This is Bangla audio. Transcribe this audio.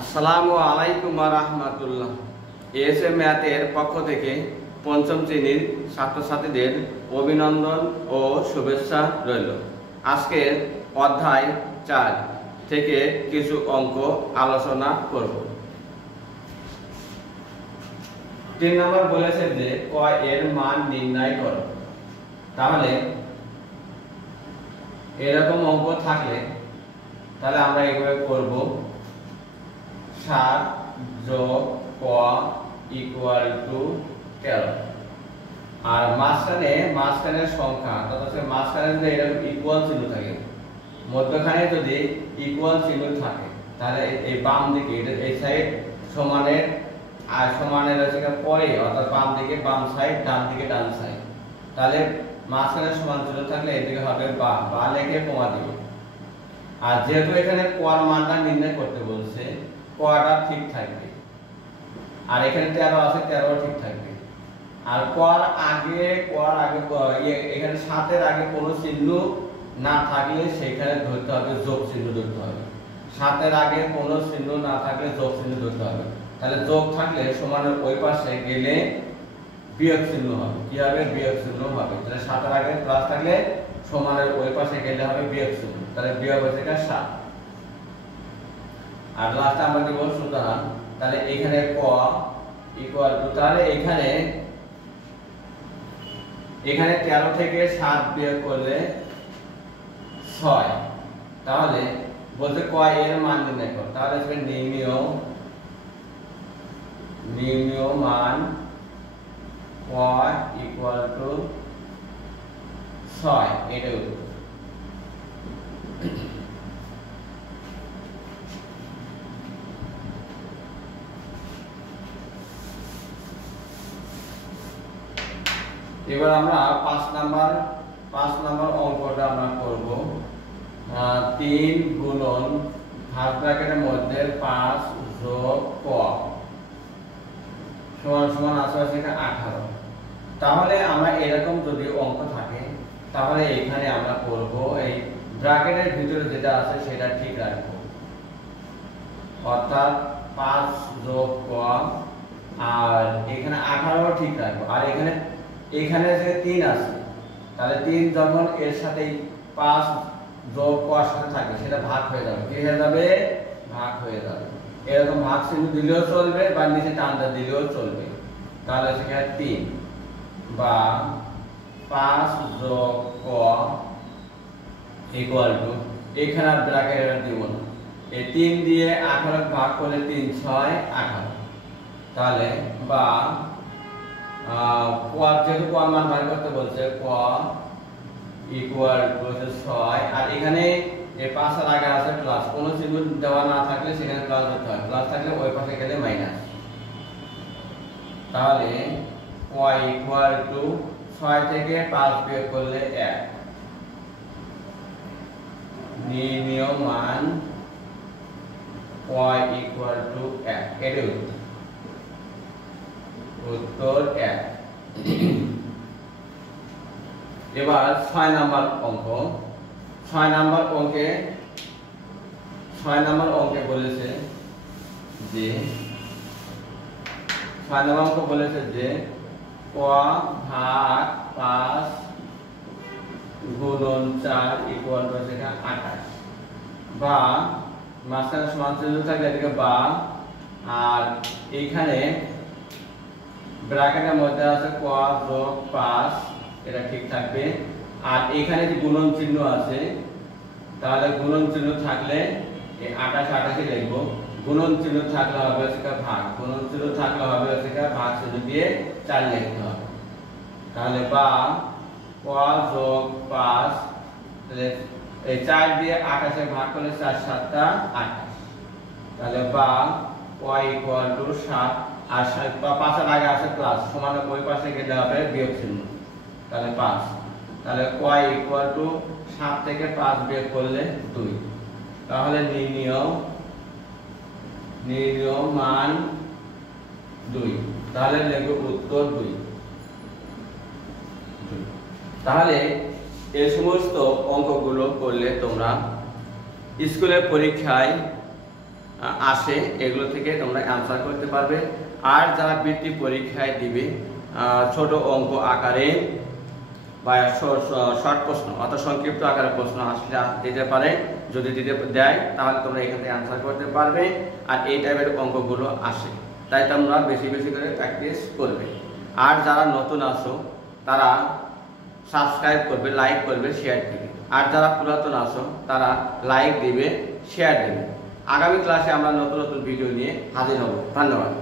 আসসালামু আলাইকুম ওয়া রাহমাতুল্লাহ। এএসএম ম্যাথের পক্ষ থেকে পঞ্চম শ্রেণীর ছাত্রছাত্রীদের অভিনন্দন ও শুভেচ্ছা রইল। আজকের অধ্যায় 4 থেকে কিছু অঙ্ক আলোচনা করব। 3 নম্বর বলেছে যে ক এর মান নির্ণয় করো। তাহলে এরকম অঙ্ক থাকলে তাহলে আমরা এইভাবে করব। 7 যোগ ক ইকুয়াল টু 13। আর মাঝখানের সংখ্যা অর্থাৎ মাঝখানে যদি এরকম ইকুয়াল চিহ্ন থাকে, মধ্যখানে যদি ইকুয়াল চিহ্ন থাকে, তাহলে এই বাম দিকে এই সাইড সমানের আর সমানের হচ্ছে পরে, অর্থাৎ বাম দিকে বাম সাইড, ডান দিকে ডান সাইড। তাহলে মাঝখানে সমান চিহ্ন থাকলে এদিকে হবে বা লেখে কমা দিবে। আর যেহেতু এখানে কোয়ার মানটা নির্ণয় করতে বলছে, কোয়াটা ঠিক থাকবে। আর এখানে 13 আছে, 13 ঠিক থাকবে। আর কোয়ার আগে এখানে 7 এর আগে কোনো চিহ্ন না থাকলে সেখানে ধরতে হবে যোগ চিহ্ন ধরতে হবে। 7 এর আগে কোনো চিহ্ন না থাকলে যোগ চিহ্ন ধরতে হবে। তাহলে যোগ থাকলে সমানের ওই পাশে গেলে বিয়োগ চিহ্ন হবে। কি হবে? বিয়োগ চিহ্ন হবে। তাহলে 7 এর আগে প্লাস থাকলে সমানের ওই পাশে গেলে হবে বিয়োগ চিহ্ন। তাহলে বিয়োগ হচ্ছে 7। আর লাস্টে আমরা দেব সুতরাং। তাহলে এখানে ক ইকুয়াল টু, তাহলে এখানে 13 থেকে 7 বিয়োগ করলে 6। তাহলে বলতে ক এর মান নির্ণয় করো। তাহলে হবে নির্ণয় মান ক ইকুয়াল টু 6। এটাই উত্তর। এবার আমরা 5 নাম্বার অঙ্কটা আমরা করব। 3 গুণন ভাগ ব্র্যাকেটের মধ্যে 5 যোগ ক সমান সমান আছে 18। তাহলে আমরা এরকম যদি অঙ্ক থাকে তাহলে এখানে আমরা করব এই ব্র্যাকেটের ভিতরে যেটা আছে সেটা ঠিক রাখবো, অর্থাৎ 5 যোগ ক, আর এখানে 18 ঠিক রাখবো। আর এখানে যে 3 আছে, তাহলে 3 যখন এর সাথে 5 যোগ ক সাথে থাকবে সেটা ভাগ হয়ে যাবে। কি হয়ে যাবে? ভাগ হয়ে যাবে। এরকম ভাগ চিহ্ন দিলেও চলবে বা নিচে টানটা দিলেও চলবে। তাহলে সেখানে 3 বা 5 যোগ ক ইকুয়াল টু, এখানে আর ব্র্যাকেট দিব না, এই 3 দিয়ে 18 ভাগ করলে 3 6 18। তাহলে বা যেহেতু ক মান বের করতে বলছে, ক ইকুয়াল টু 6। আর এখানে এই 5 এর আগে আছে প্লাস, কোনো চিহ্ন দেওয়া না থাকলে সেখানে প্লাস দিতে হয়, প্লাস থাকলে ওই পাশে গেলে মাইনাস। তাহলে ক ইকুয়াল টু 6 থেকে 5 বিয়োগ করলে 1। নির্ণয় মান ক ইকুয়াল টু 1। এটাই উত্তর 1। এবার 6 নাম্বার অঙ্ক। 6 নাম্বার অঙ্কে বলেছে যে 6 নাম্বার অঙ্ক বলেছে যে ক ভাগ 5 গুণন 4 ইকুয়াল টু 28। বা মাঝখানে সমান চিহ্ন থাকলে এদিকে বা, আর এইখানে ব্র্যাকেটের মধ্যে আছে ক যোগ 5, এটা ঠিক থাকবে। আর এখানে যে গুণন চিহ্ন আছে, তাহলে গুণন চিহ্ন থাকলে এই 28 লিখবো। গুণন চিহ্ন থাকলে হবে ভাগ, গুণন চিহ্ন থাকলে হবে ভাগ চিহ্ন দিয়ে 4 লিখতে হবে। তাহলে বা ক যোগ 5, তাহলে এই 4 দিয়ে 28 ভাগ করলে 4 7 28। তাহলে বা ক ইকুয়াল টু 7। আর 5 এর আগে আছে প্লাস, সমান ওই পাশে গেলে হবে বিয়োগ চিহ্ন। তাহলে 5। তাহলে ক ইকুয়াল টু 7 থেকে 5 বিয়োগ করলে 2। তাহলে নির্ণয় মান 2। তাহলে লিখব উত্তর 2। তাহলে এই সমস্ত অঙ্কগুলো করলে তোমরা স্কুলের পরীক্ষায় আসে এগুলো থেকে তোমরা অ্যান্সার করতে পারবে। আর যারা বৃত্তি পরীক্ষায় দিবে ছোট অঙ্ক আকারে বা শর্ট প্রশ্ন অর্থাৎ সংক্ষিপ্ত আকারে প্রশ্ন আসলে দিতে পারে, যদি দিতে দেয় তাহলে তোমরা এখান থেকে অ্যান্সার করতে পারবে। আর এই টাইপের অঙ্কগুলো আসে, তাই তোমরা বেশি বেশি করে প্র্যাকটিস করবে। আর যারা নতুন আসো তারা সাবস্ক্রাইব করবে, লাইক করবে, শেয়ার দিবে। আর যারা পুরাতন আসো তারা লাইক দিবে, শেয়ার দিবে। আগামী ক্লাসে আমরা নতুন নতুন ভিডিও নিয়ে হাজির হব। ধন্যবাদ।